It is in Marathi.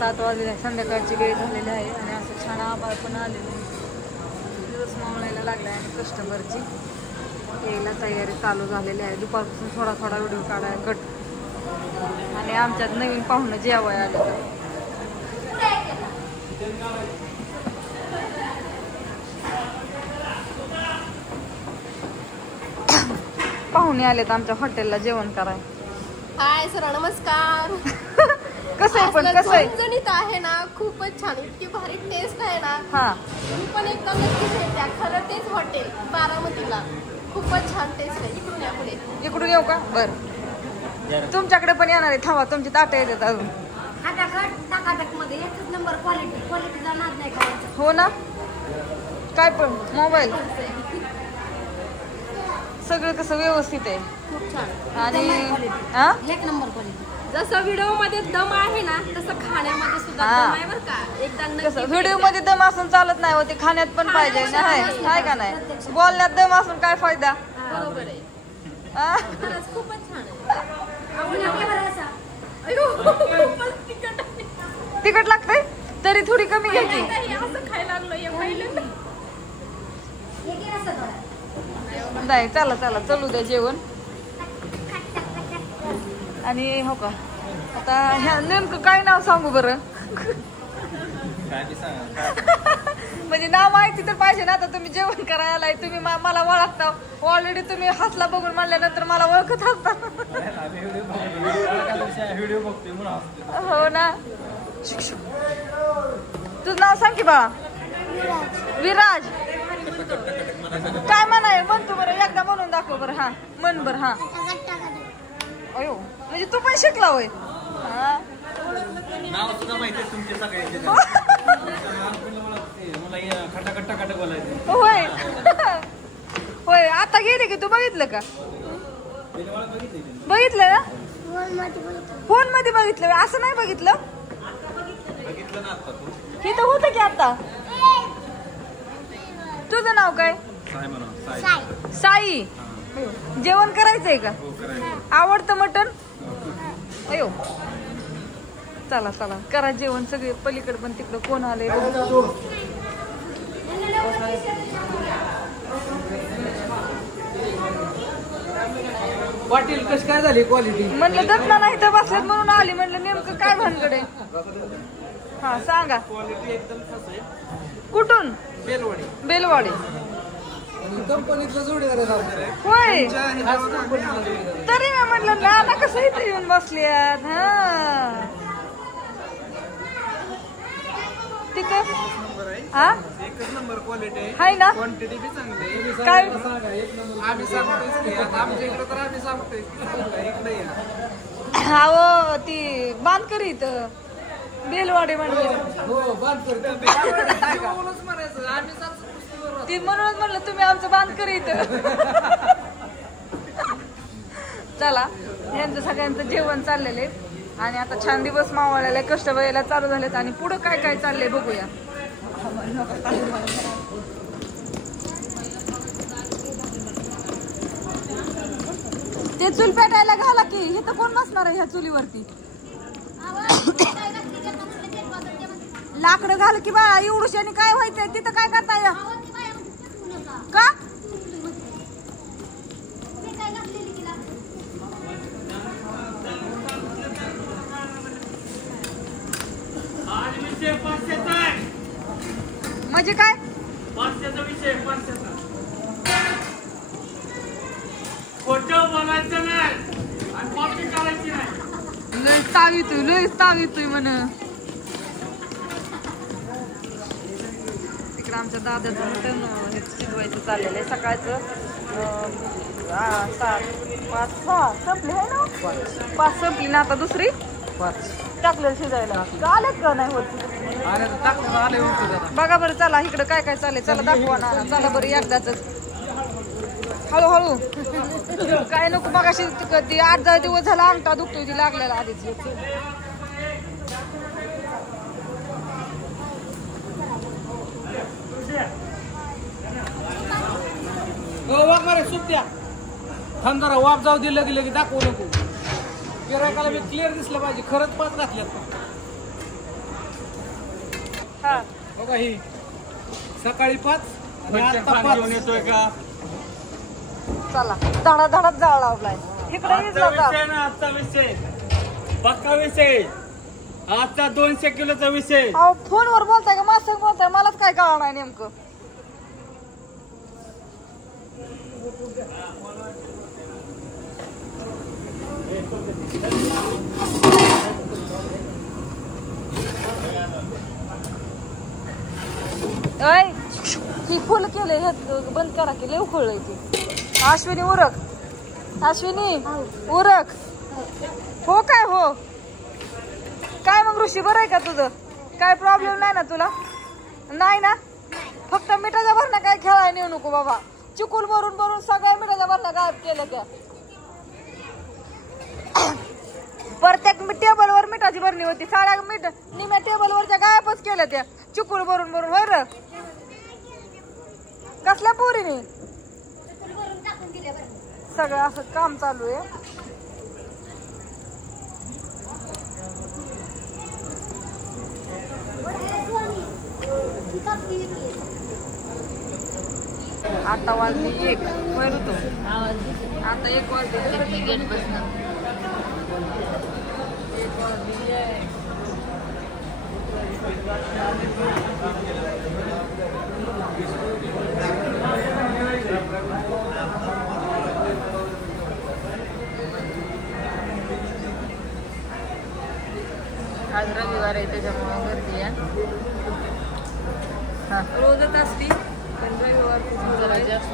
7 वाजले, संध्याकाळची वेळ झालेली आहे आणि असं छान आभाळ पण आलेलं आहे. दिवस मावळायला लागला आणि कस्टमरची यायला तयारी चालू झालेली आहे. दुपारपासून थोडा थोडा व्हिडिओ काढाय कट आणि आमच्यात नवीन पाहुणं जेवाय आले. पाहुणे आलेत आमच्या हॉटेलला जेवण कराय. हाय सर, नमस्कार. कसं आहे पण कसं आहे झणझणीत आहे ना, खूपच छान, इतकी भारी टेस्ट आहे ना. हा तुम्ही पण एकदम नक्कीच येत्या. खरं तेच हॉटेल बारामतीला खूपच छान टेस्ट आहे. इकडून या पुढे. इकडून येऊ का? बर तुमच्याकडे पण येणार आहे. थांबा, तुमची ताटं येतात अजून. मध्ये एकच नंबर क्वालिटीचा नाद नाही का? हो ना, काय पण मोबाईल सगळं कसं व्यवस्थित आहे. खूप छान आणि एक नंबर क्वालिटी. जसं व्हिडिओ मध्ये दम आहे ना, तसं खाण्यामध्ये सुद्धा दम आहे बरं का. एकदा कसं व्हिडिओ मध्ये दम असून चालत नाही, होते खाण्यात पण पाहिजे ना. आहे का नाही? बोलण्यात दम असून काय फायदा? बरोबर आहे. खरंच खूपच छान आहे. तिखट लागतंय तरी थोडी कमी घ्यायची. असं खायला लागलो नाही, चला चला चलू द्या जेवण. आणि हो का, आता ह्या नेमकं काय नाव सांगू बरं? म्हणजे नाव माहिती तर पाहिजे ना. आता तुम्ही जेवण करायला आलाय, तुम्ही मला ओळखता ऑलरेडी. तुम्ही हसला बघून म्हणल्यानंतर मला ओळखत असता. हो ना. तुझं नाव सांग की बाळा. विराज. काय म्हणाय म्हणतो बरं, एकदा म्हणून दाखव बरं. हा म्हण बरं. हा अयो, म्हणजे तू पण शिकला होय? नाव सुद्धा माहिती आहे तुमचे सगळ्यांचे. होय होय. आता गेले की तू बघितलं का? बघितलं ना, फोन मध्ये बघितलं, असं नाही बघितलं. हे तर होतं की आता. तुझं नाव काय? साई. जेवण करायचंय का? आवडतं मटण? अयो, चला चला करा जेवण. सगळे पलीकडे पण तिकडं कोण आले? पाटील कशी काय झाली क्वालिटी? म्हणलं दत्ता नाही तर बसल्यात म्हणून आली. म्हणलं नेमकं काय भानगडे? हा सांगा. क्वालिटी एकदम खास आहे. कुठून? बेलवाडी. बेलवाडी कंपनीतलं जोडीदार आहे. होय. तरी मी म्हटलं ना कसं इथे येऊन बसल्यात. हा तिथं हा एकच नंबर क्वालिटी आहे ना. क्वांटिटी बी चांगली. काय आम्ही सांगतोय आमच्या इकडे तर आम्ही सांगतोय इकडे या. हो ती बांधकरी इथं बेलवाडी म्हणलं. हो बांधकरी म्हणायचं. आम्ही ती म्हणूनच म्हणलं तुम्ही आमचं बांधकरी इथं. चला, यांचं सगळ्यांचं जेवण चाललेलं आहे आणि आता छान दिवस मावळलेला, कष्ट व्हायला चालू झालेत आणि पुढं काय काय चाललंय बघूया. ते चूल पेटायला घाला की. हे तर कोण बसणार आहे ह्या चुलीवरती? लाकडं घाल की बा. एवढूशाने काय व्हायचंय तिथं? काय करताय का? म्हणजे काय? पाचशेचा विषय. खोटं बोलायचं नाही आणि कॉपी करायची नाही. लय ताव येतोय म्हण. तिकडं आमच्या दादाचं मटण हे शिजवायचं चाललेलं आहे. सकाळचं 5 संपली आहे ना. 5 संपली ना, आता दुसरी 5 टाकलेलं शिजायला. आलेत का नाही होत? बघा बरं. चला इकडं काय काय चाललंय, चला दाखवा ना. चला बरं एकदाच हळूहळू. काय नको बघाशी. ती 8-10 दिवस झाला अंगठा दुखतोय ती लागलेला आधीच. सुट्ट्या थांब जरा. वाप जाऊ दिलं की लगे दाखवू नको. गिरायकाला मी क्लिअर दिसलं पाहिजे. खरंच 5 घातल्यात. बघा ही सकाळी 5 आणि आता 5 येतोय का चला धडा धडात जाळ लावलाय इकडे आजचा विषय पक्का विषय आजचा 200 किलोचा विषय अहो फोनवर बोलताय का माझं बोलताय मलाच काय कळणार नाही नेमकं ऐ ही फुल केले बंद करा की लय उखळलंय ती अश्विनी उरक अश्विनी उरक हो काय हो काय मग ऋषी बरं आहे का तुझं काय प्रॉब्लेम नाही ना तुला नाही ना फक्त मिठाच्या भरणं काय खेळायला नेऊ नको बाबा चिकूल भरून भरून सगळ्या मिठाच्या भरणं गायब केलं त्या प्रत्येक टेबलवर मिठाची भरणी होती साड्या मीठ निम्या टेबलवरच्या गायबच केल्या त्या चिकूल भरून भरून होय र कसल्या पोरीने सगळं असं काम चालू आहे आता वाजली 1 होय ऋतू आता 1 वाजली गेट बसणं 1 वाजली आज रविवार आहे त्याच्यामुळे गर्दी आहे रोजच असती पण रविवार जरा जास्त